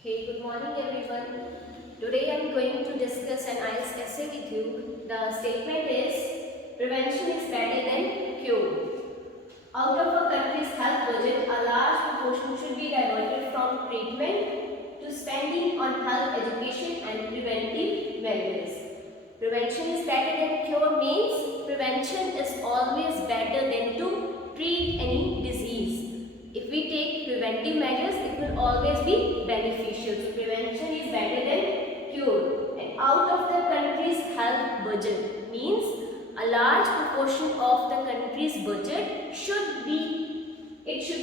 Okay, good morning everyone. Today I am going to discuss an IELTS essay with you. The statement is prevention is better than cure. Out of a country's health budget, a large proportion should be diverted from treatment to spending on health education and preventive measures. Prevention is better than cure means prevention is always better than to treat any disease. If we take preventive measures, it will always be beneficial. So prevention is better than cure. And out of the country's health budget means a large proportion of the country's budget should be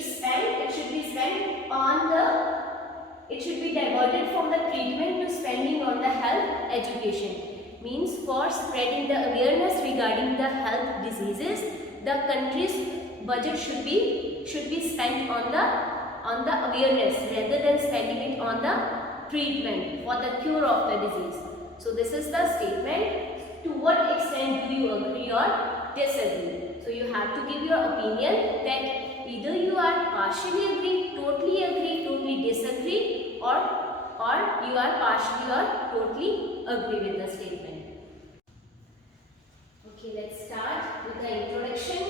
spent on the it should be diverted from the treatment to spending on the health education. Means for spreading the awareness regarding the health diseases, the country's budget should be spent on the awareness rather than spending it on the treatment for the cure of the disease. So this is the statement. To what extent do you agree or disagree? So you have to give your opinion that either you are partially agree, totally disagree, or you are partially or totally agree with the statement. Okay, let's start with the introduction.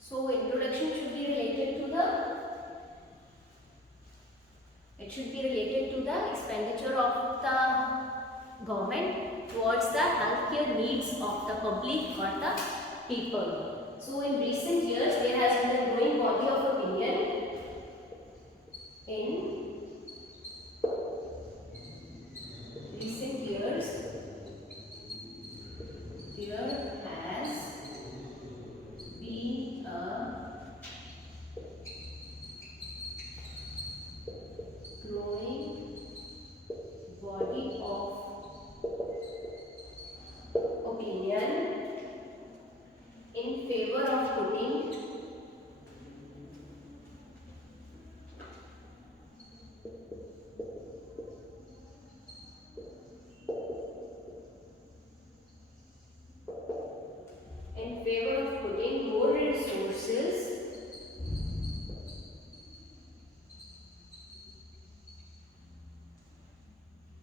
So introduction should be related to the expenditure of the government towards the healthcare needs of the public or the people. So in recent years there has been a growing body of opinion in recent years there has been a growing body of opinion in favor of putting more resources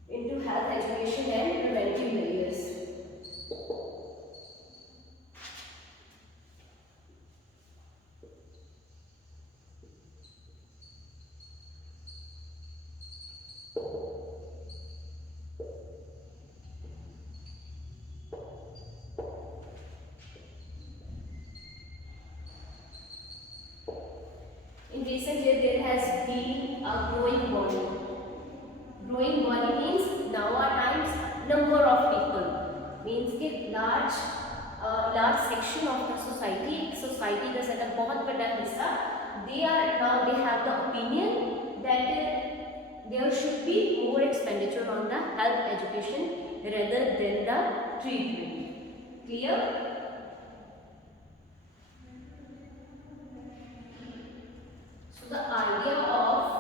into health education and preventive measures. In recent years, there has been a growing body. Growing body means nowadays number of people. Means कि large section of the society का set up बहुत बड़ा हिस्सा. They have the opinion that there should be more expenditure on the health education rather than the treatment. Clear? So the idea of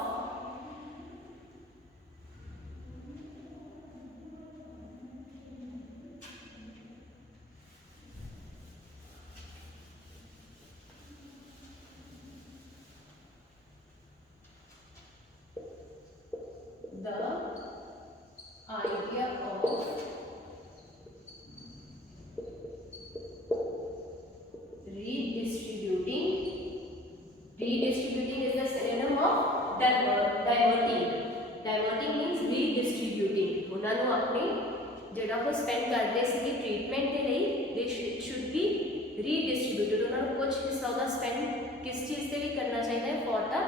redistributing is the synonym of diverting. Diverting means redistributing. ਉਹਨਾਂ ਨੂੰ ਆਪਣੇ ਜਿਹੜਾ ਉਹ spend ਕਰਦੇ ਸੀਗੇ treatment ਦੇ ਲਈ ਦੇ should be redistributed. ਉਹਨਾਂ ਨੂੰ ਕੁਝ ਹਿੱਸਾ ਉਹਦਾ ਸਪੈਂਡ ਕਿਸ ਚੀਜ਼ ਤੇ ਵੀ ਕਰਨਾ ਚਾਹੀਦਾ ਹੈ for the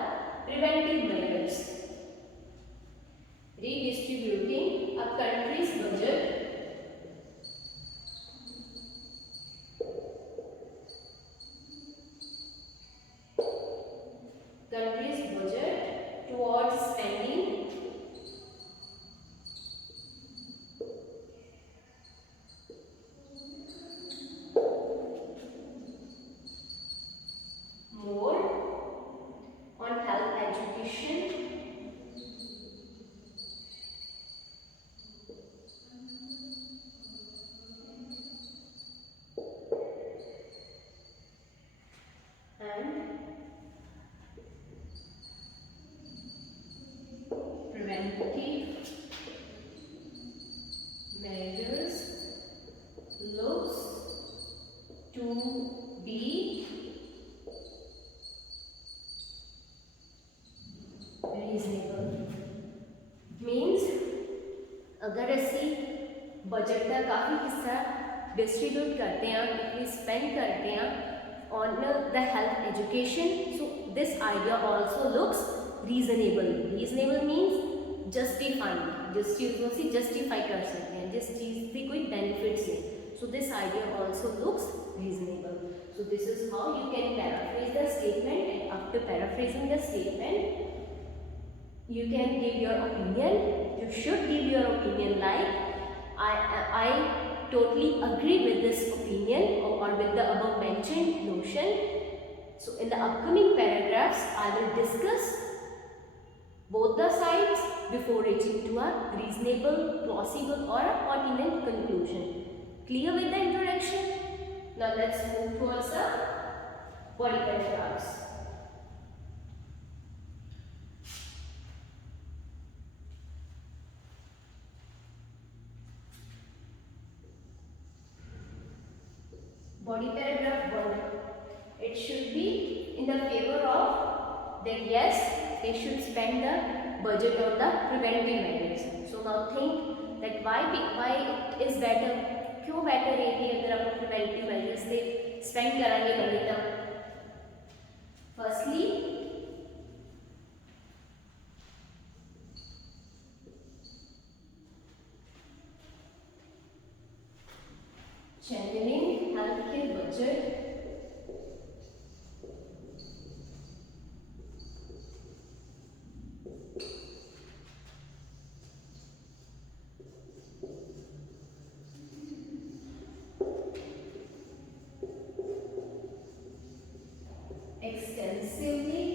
preventive measures. Redistributing a country's budget towards spending more on health education be reasonable means अगर ਅਸੀਂ बजट का काफ़ी हिस्सा डिस्ट्रीब्यूट करते हैं, स्पेंड करते हैं on the health education, so this idea also looks reasonable. Reasonable means justifying, जिस चीज़ को ਅਸੀਂ justify कर सकते हैं, जिस चीज़ की कोई benefits है. So this idea also looks reasonable. So this is how you can paraphrase the statement, and after paraphrasing the statement you can give your opinion. You should give your opinion like I totally agree with this opinion or with the above mentioned notion. So in the upcoming paragraphs I will discuss both the sides before reaching to a reasonable, plausible or a pertinent conclusion. Clear with the introduction? Now let's move towards the body paragraphs. Body paragraph 1. It should be in the favor of that yes, they should spend the budget on the preventive measures. So now think that why it is better, क्यों better है कि अगर आप preventive measures से spend कराएंगे budget. Firstly, channeling healthcare budget extensively.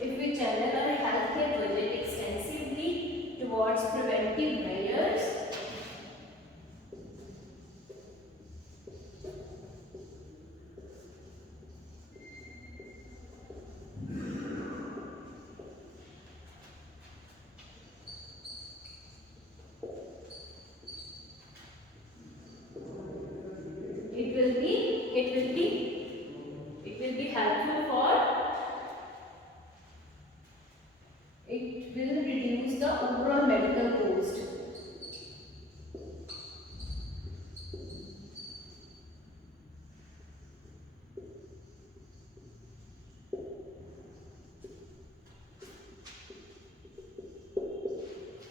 If we channel our healthcare budget extensively towards preventive measures, it will be helpful for, it will reduce the overall medical cost.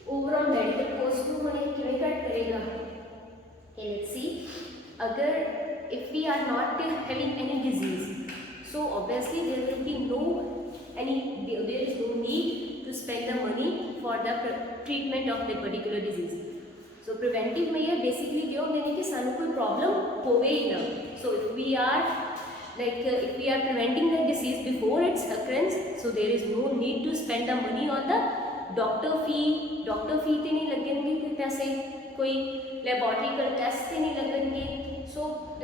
Overall medical cost को हमें क्यों cut करेगा? Okay, let's see. अगर if we are not having any disease, so obviously there will be there is no need to spend the money for the treatment of that particular disease. So preventive measure basically क्यों देने कि सानू कोई problem होवे ही ना. So if we are preventing the disease before its occurrence, so there is no need to spend the money on the doctor fee. Doctor fee ते नहीं लगेंगे कोई पैसे, कोई laboratory test ते नहीं लगेंगे. So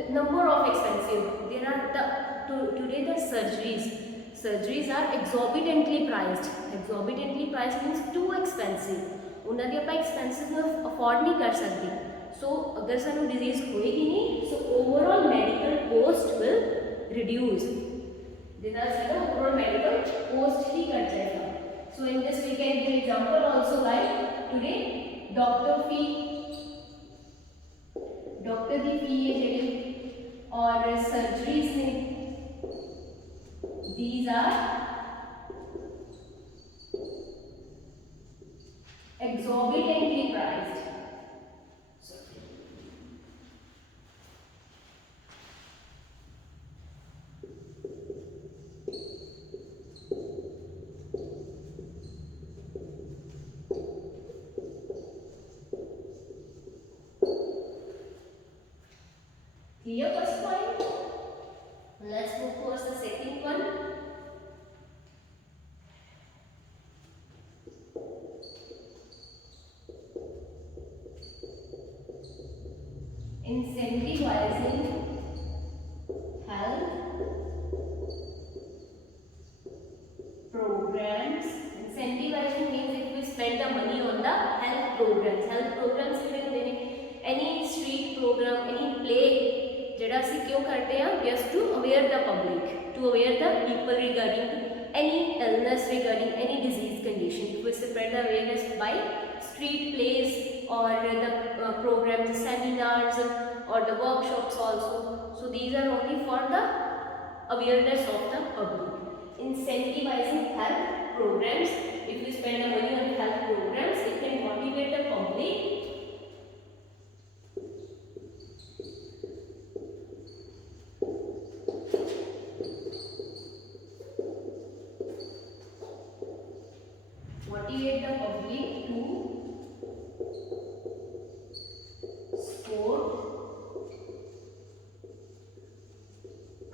number of expensive, there are today the surgeries are exorbitantly priced. Exorbitantly priced means too expensive. उन्हें दी अपना expenses में afford नहीं कर सकती. So अगर सानू disease होएगी नहीं, so overall medical cost will reduce. जितना सारा overall medical cost ही कट जाएगा. So in this we can give example also like today doctor fee. Doctor की फी है जेडी और सर्जरीज ने, these are exorbitantly priced. Clear first point? Let's move towards the second one. Incentivizing health programs. Incentivizing means if we spend the money on the health programs. Health programs if any street program, any play ਜਿਹੜਾ ਅਸੀਂ ਕਿਉਂ ਕਰਦੇ ਹਾਂ, just to aware the public, to aware the people regarding any illness, regarding any disease condition. We spread the awareness by street plays or the programs, seminars or the workshops also. So these are only for the awareness of the public. Incentivizing health programs. If you spend the money on health programs, it can motivate the public to support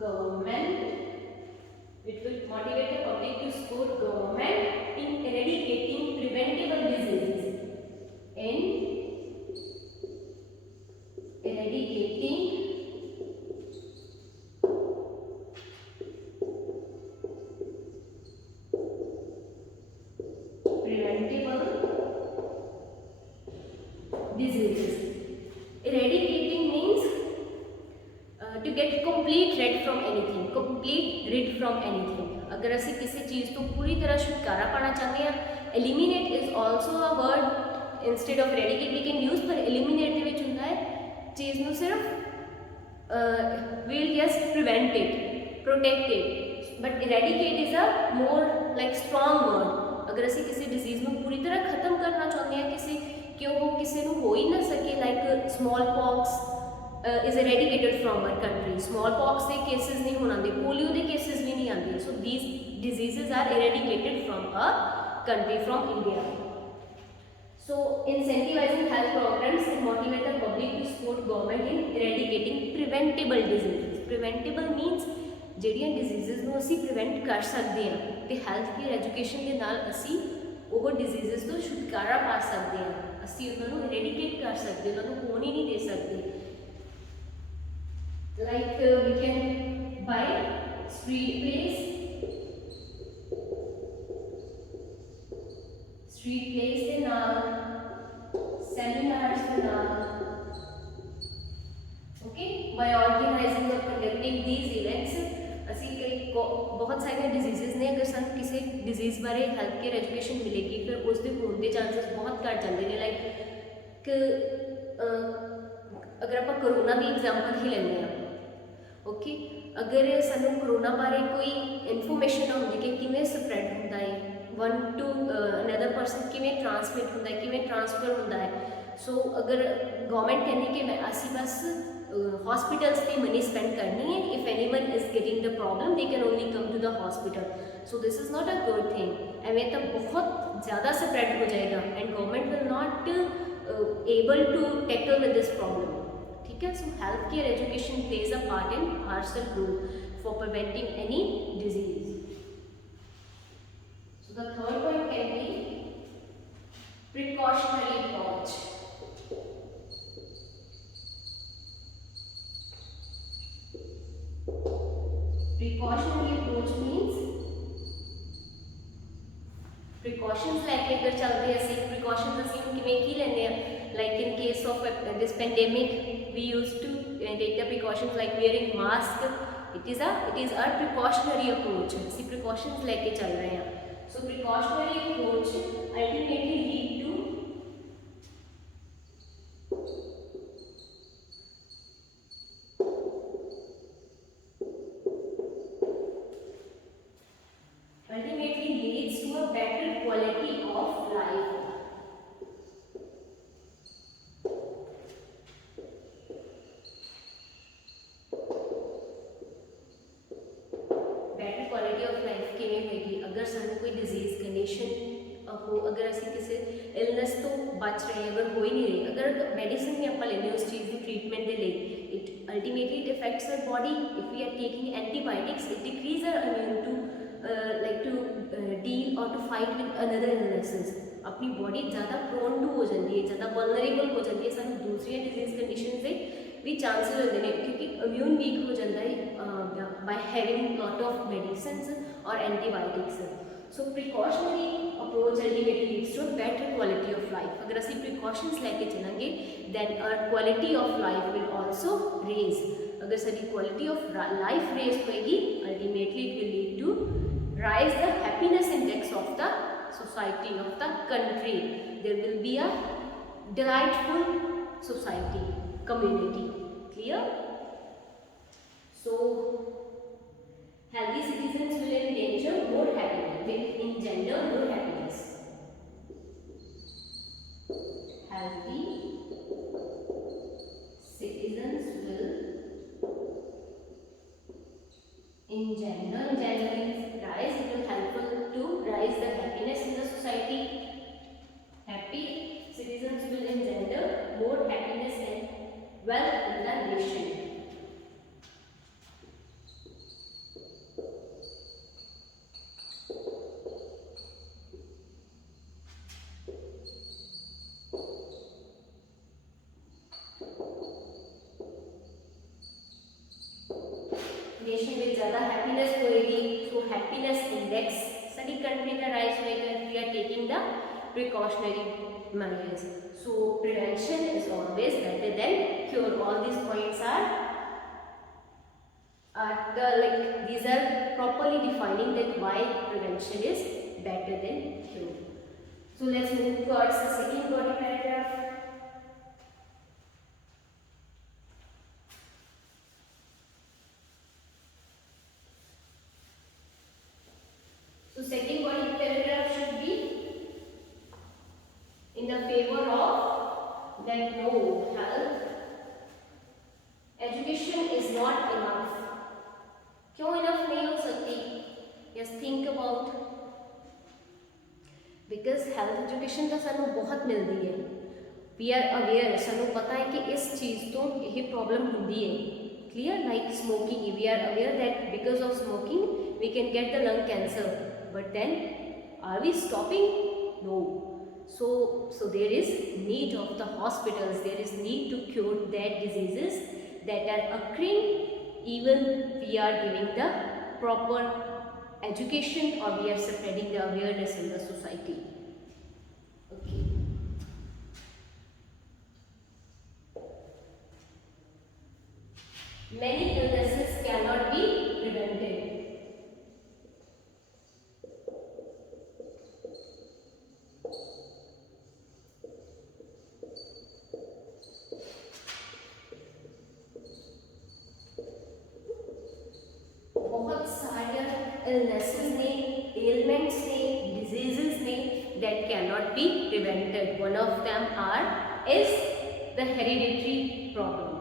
government. It will motivate the public to support government in eradicating preventable diseases. In eradicating preventable diseases. Eradicating means to get complete rid from anything, complete rid from anything. अगर ਅਸੀਂ ਕਿਸੇ ਚੀਜ਼ ਤੋਂ ਪੂਰੀ ਤਰ੍ਹਾਂ ਛੁਟਕਾਰਾ ਪਾਣਾ ਚਾਹੁੰਦੇ ਹਾਂ, eliminate is also a word instead of eradicate we can use, ਪਰ eliminate ਦੇ ਵਿੱਚ ਹੁੰਦਾ ਹੈ ਚੀਜ਼ ਨੂੰ ਸਿਰਫ we'll just prevent it, protect it, but eradicate is a more like strong word. अगर ਅਸੀਂ ਕਿਸੇ ਡਿਜ਼ੀਜ਼ ਨੂੰ ਪੂਰੀ ਤਰ੍ਹਾਂ ਖਤਮ ਕਰਨਾ ਚਾਹੁੰਦੇ ਹਾਂ, ਕਿਸੇ ਕਿ ਉਹ ਕਿਸੇ ਨੂੰ ਹੋ ਹੀ ਨਾ ਸਕੇ, like small pox is eradicated from our country. Small pox ਦੇ cases ਨਹੀਂ ਹੁਣ ਆਉਂਦੇ, polio ਦੇ cases ਵੀ ਨਹੀਂ ਆਉਂਦੇ. So these diseases are eradicated from our country, from India. So incentivizing health programs and motivate the public to support government in eradicating preventable diseases. Preventable means ਜਿਹੜੀਆਂ diseases ਨੂੰ ਅਸੀਂ prevent ਕਰ ਸਕਦੇ ਹਾਂ ਤੇ health care education ਦੇ ਨਾਲ ਅਸੀਂ ਉਹ diseases ਤੋਂ ਛੁਟਕਾਰਾ ਪਾ ਸਕਦੇ ਹਾਂ, ਅਸੀਂ ਉਹਨਾਂ ਨੂੰ eradicate ਕਰ ਸਕਦੇ, ਉਹਨਾਂ ਨੂੰ ਹੋਣ ਹੀ ਨਹੀਂ ਦੇ ਸਕਦੇ. Like we can buy street plays ਦੇ ਨਾਲ, seminars ਦੇ ਨਾਲ, okay, by organizing or conducting these events. ਅਸੀਂ ਕਈ ਬਹੁਤ ਸਾਰੀਆਂ ਡਿਜ਼ੀਜ਼ਸ ਨੇ, ਅਗਰ ਸਾਨੂੰ ਕਿਸੇ ਡਿਜ਼ੀਜ਼ ਬਾਰੇ ਹੈਲਥ ਕੇਅਰ ਐਜੂਕੇਸ਼ਨ ਮਿਲੇਗੀ ਫਿਰ ਉਸ ਦੇ ਹੋਣ ਦੇ ਚਾਂਸਸ ਬਹੁਤ ਘੱਟ ਜਾਂਦੇ ਨੇ. ਲਾਈਕ ਅਗਰ ਆਪਾਂ ਕਰੋਨਾ ਦੀ ਐਗਜ਼ਾਮਪਲ ਹੀ ਲੈਂਦੇ ਹਾਂ, ਓਕੇ, ਅਗਰ ਸਾਨੂੰ ਕਰੋਨਾ ਬਾਰੇ ਕੋਈ ਇਨਫੋਰਮੇਸ਼ਨ ਹੁੰਦੀ ਕਿ ਕਿਵੇਂ ਸਪਰੈਡ ਹੁੰਦਾ ਹੈ, ਵਨ ਟੂ ਅਨਦਰ ਪਰਸਨ ਕਿਵੇਂ ਟਰਾਂਸਮਿਟ ਹੁੰਦਾ ਹੈ, ਕਿਵੇਂ ਟਰਾਂਸਫਰ ਹੁੰਦਾ ਹੈ. ਸੋ ਅਗਰ ਗਵਰਨਮੈਂਟ ਕਹਿੰਦੀ ਕਿ ਅਸੀਂ ਬਸ hospitals पे money spend करनी है, if anyone is getting the problem they can only come to the hospital. So this is not a good thing. ਐਵੇਂ ਤਾਂ ਬਹੁਤ ਜ਼ਿਆਦਾ spread ਹੋ ਜਾਏਗਾ and government will not able to tackle with this problem. ठीक है, so health care education plays a part in partial role for preventing any disease. So the third point can be precautionary approach. Precautionary approach means precautions लेके अगर चलते हैं ਅਸੀਂ precautions ਅਸੀਂ ਕਿਵੇਂ ਕੀ ਲੈਂਦੇ ਆ, like in case of this pandemic we used to take the precautions like wearing mask. it is a precautionary approach. ਅਸੀਂ precautions लेके चल रहे हैं. So precautionary approach ultimately lead to a better quality of life. Better quality of life ਕਿਵੇਂ ਹੋਏਗੀ ਅਗਰ ਸਾਨੂੰ ਕੋਈ ਡਿਜ਼ੀਜ਼ ਕੰਡੀਸ਼ਨ ਹੋ, ਅਗਰ ਅਸੀਂ ਕਿਸੇ ਇਲਨੈਸ ਤੋਂ ਬਚ ਰਹੇ, ਅਗਰ ਹੋ ਹੀ ਨਹੀਂ ਰਹੇ, ਅਗਰ ਮੈਡੀਸਿਨ ਵੀ ਆਪਾਂ ਲੈਂਦੇ ਉਸ ਚੀਜ਼ ਦੀ ਟ੍ਰੀਟਮੈਂਟ ਦੇ ਲਈ, it ultimately it affects our body. If we are taking antibiotics, it decreases our immune to deal or to fight with another illnesses. अपनी बॉडी ज़्यादा प्रोन टू हो जाती है, ज़्यादा वल्नरेबल हो जाती है, सानू दूसरी डिजीज कंडीशन से भी चांसेस होते हैं क्योंकि इम्यून वीक हो जाता है by having lot of medicines और antibiotics. So precautionary approach ultimately leads to better quality of life. अगर असी प्रिकॉशनस लैके चलेंगे then our quality of life will also raise. अगर साडी क्वालिटी ऑफ लाइफ रेज होएगी, ultimately it will lead to rise the happiness index of the society, of the country. There will be a delightful society, community. Clear? So healthy citizens will endanger more happiness, will engender more happiness. Healthy citizens will engender means rise, it will helpful to rise the happiness in the society. Happy citizens will engender more happiness and wealth in the nation. Nation में ज़्यादा happiness होएगी, so happiness index साडी country का rise होएगा if we are taking the precautionary measures. So prevention is always better than cure. All these points are the like these are properly defining that why prevention is better than cure. So let's move towards the second body paragraph. So second body paragraph should be in the favor of that no health education is not enough. क्यों enough नहीं हो सकती? Yes, think about because health education तो सानू बहुत मिलती है. We are aware, सानू पता है कि इस चीज़ तो यही प्रॉब्लम होती है. Clear? Like smoking, we are aware that because of smoking we can get the lung cancer. But then, are we stopping? No. So there is need of the hospitals. There is need to cure that diseases that are occurring. Even we are giving the proper education or we are spreading the awareness in the society. Okay. Many illnesses cannot be prevented. बहुत सारे illnesses ने, ailments ने, diseases ने that cannot be prevented. One of them is the hereditary problem.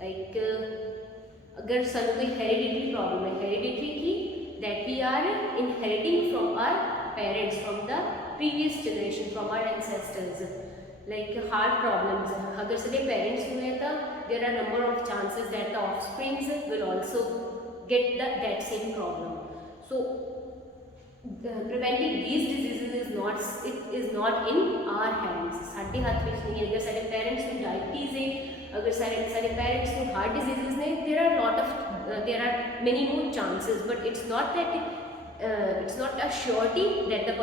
Like अगर सानू कोई hereditary problem है, hereditary की that we are inheriting from our parents, from the previous generation, from our ancestors. Like heart problems, अगर सारे parents हुए तो there are number of chances that the offsprings will also get that same problem. So preventing these diseases is not in our hands. साडे हाथ में नहीं है. अगर सारे parents को diabetes है, अगर सारे parents को heart diseases ने, there are many more chances, but it's not that it's not a surety that the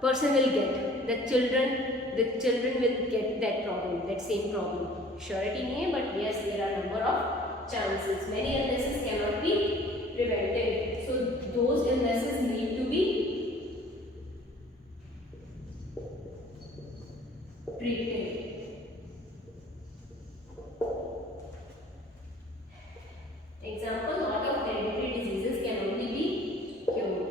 person will get, the children will get that problem, that same problem. Surety नहीं है, but yes, there are number of chances. Many illnesses cannot be prevented. So those illnesses need to be treated. Example, lot of hereditary diseases can only be cured.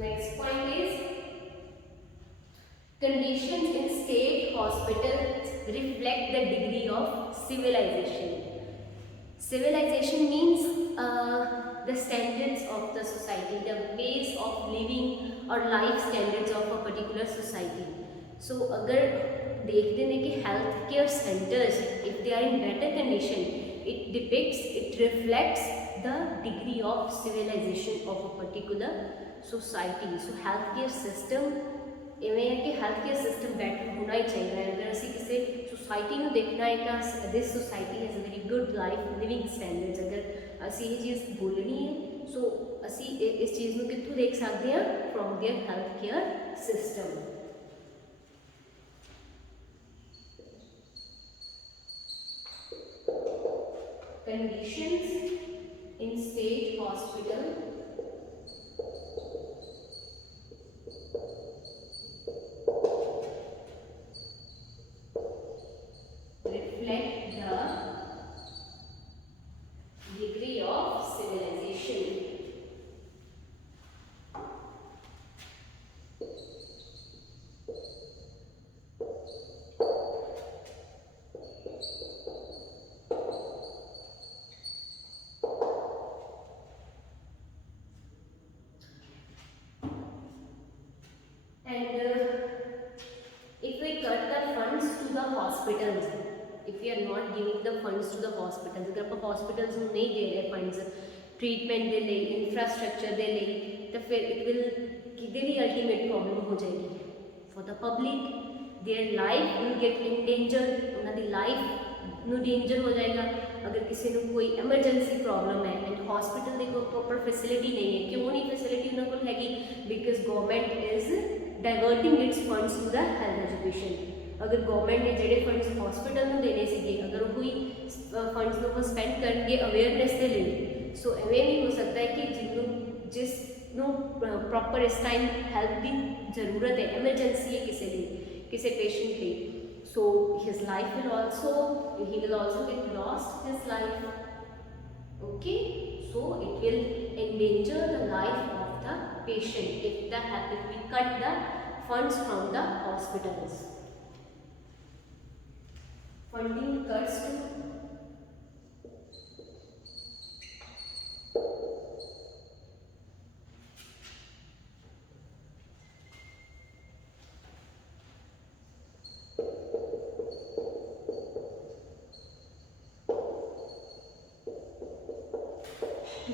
Next point is conditions in state hospitals reflect the degree of civilization. Civilization means the standards of the society, the ways of living or life standards of a particular society. So अगर देखते हैं कि health care centers, if they are in better condition, it reflects the degree of civilization of a particular society. So healthcare system इवें है कि health care system batter होना ही चाहिए। अगर असी किसी सोसाइटी में देखना है कि this society has a very good life living standards, अगर असी ये चीज़ बोलनी है सो असी इस चीज़ में कितों देख सकते हैं, from their health care system. Conditions in state hospital reflect the degree of civilization. And if we cut the funds to the hospitals, if we are not giving the funds to the hospitals, अगर आप hospitals ਨੂੰ नहीं दे रहे funds treatment ਦੇ ਲਈ, infrastructure ਦੇ ਲਈ, तो फिर it will किधर ही ultimate problem हो जाएगी for the public, their life will get in danger, उन्हों की life ਨੂੰ danger हो जाएगा। अगर किसी को कोई emergency problem है and hospital ਦੇ कोई proper facility नहीं है, क्यों नहीं facility उन्होंने को हैगी, because government is diverting its funds to the health education। अगर गवर्नमेंट ने जोड़े फंड्स हॉस्पिटल में देने से, अगर वही फंड्स को वो स्पेंड करेंगे अवेयरनेस के लिए, सो एवें नहीं हो सकता है कि जिसनों प्रॉपर इस टाइम हेल्प की जरूरत है, एमरजेंसी है किसी पेशेंट की, so his life will also get lost his life, okay. So it will endanger the life of the patient if we cut the funds from the hospitals. Funding cuts to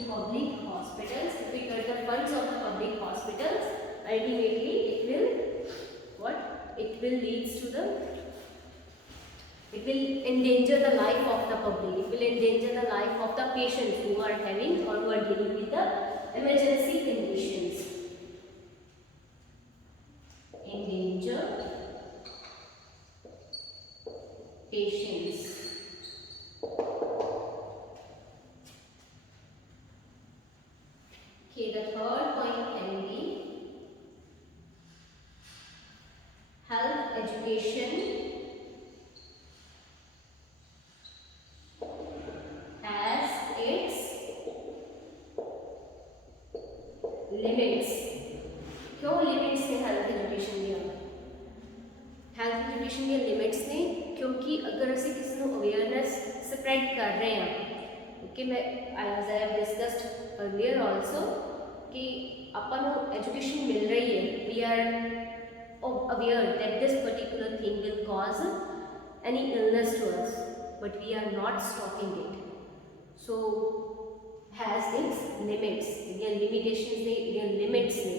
public hospitals. If we cut the funds of the public hospitals, ultimately it will leads to the, it will endanger the life of the public, it will endanger the life of the patients who are having or who are dealing with the emergency conditions. Endanger patients. Okay, the third point can be health education has its limits. क्यों limits ने health education दिया? Health education के limits ने क्योंकि अगर असी किसी को अवेयरनेस स्प्रेड कर रहे हैं, ओके, मैं as I have discussed earlier also कि अपन एजुकेशन मिल रही है, we are aware that this particular thing will cause any illness to us, but we are not stopping it, so has its limits, limitations ने, limits ने,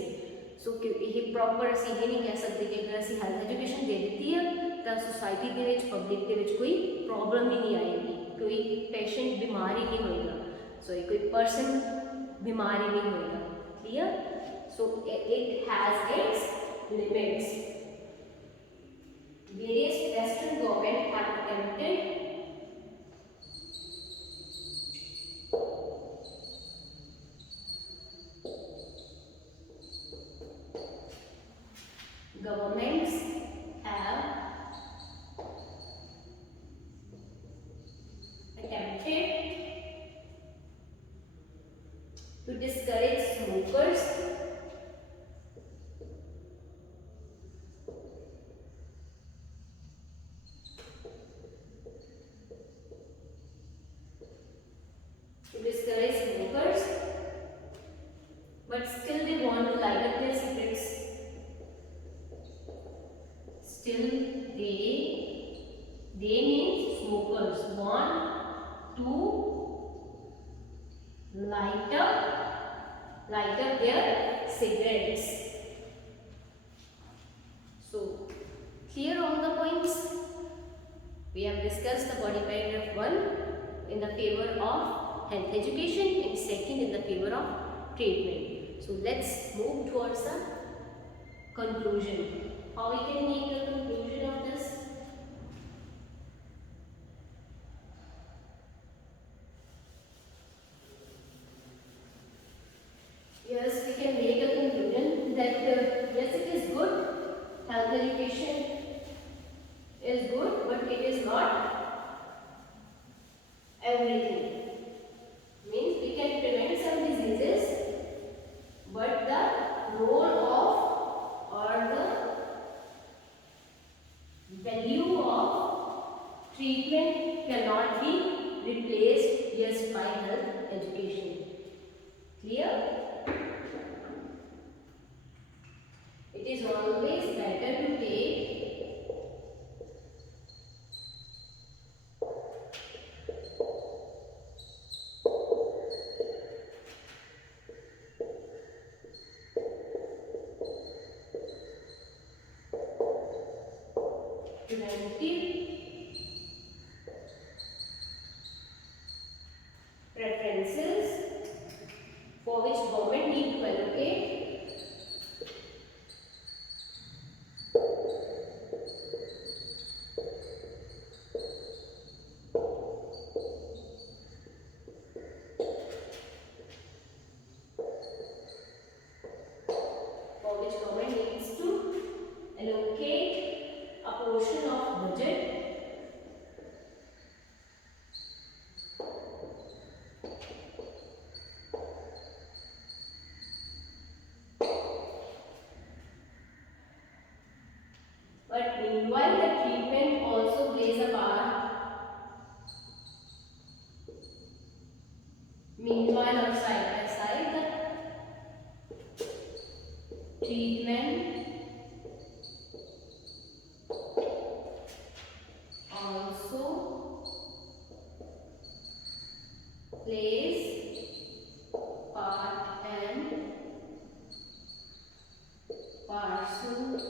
so ये proper असी ये नहीं कह सकते कि अगर असी हेल्थ एजुकेशन दे दी है तो सोसाइटी के पब्लिक के कोई प्रॉब्लम ही नहीं आएगी, कोई पेशेंट बीमार ही नहीं होएगा, सो कोई पर्सन बीमार ही नहीं होएगा, clear. So it has its limits. Various western government have attempted governments have attempted to discourage smokers but still they want to light up their cigarettes. Still they means smokers want to light up their discussed the body paragraph 1 in the favor of health education and second in the favor of treatment. So let's move towards the conclusion. How we can make a conclusion of this? Yes, we can make a conclusion that yes, it is good. Health education is good, but it is not everything. Means we can prevent some diseases, but the role of or the value of treatment cannot be replaced just by health education. Clear? It is always better to take preventive preferences for which government need to allocate needs to allocate a portion of budget but meanwhile the treatment also plays a part. Meanwhile or side by side the treatment also plays part and parcel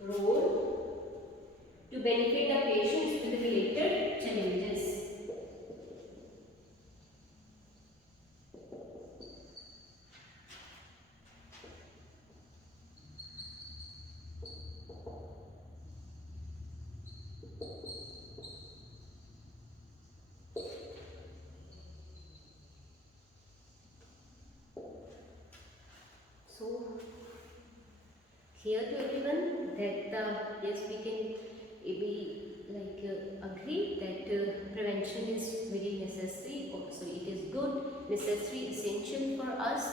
role to benefit the patients with related challenges. So clear to everyone that yes, we can be agree that prevention is very necessary. Also, it is good, necessary, essential for us.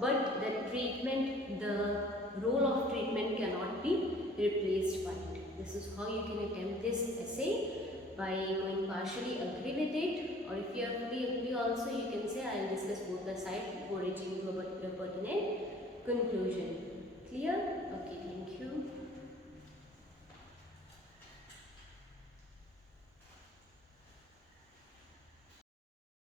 But the treatment, the role of treatment cannot be replaced by it. This is how you can attempt this essay, by going partially agree with it, or if you are fully agree also, you can say I will discuss both the sides before reaching to a particular pertinent conclusion. Clear? Okay, thank you.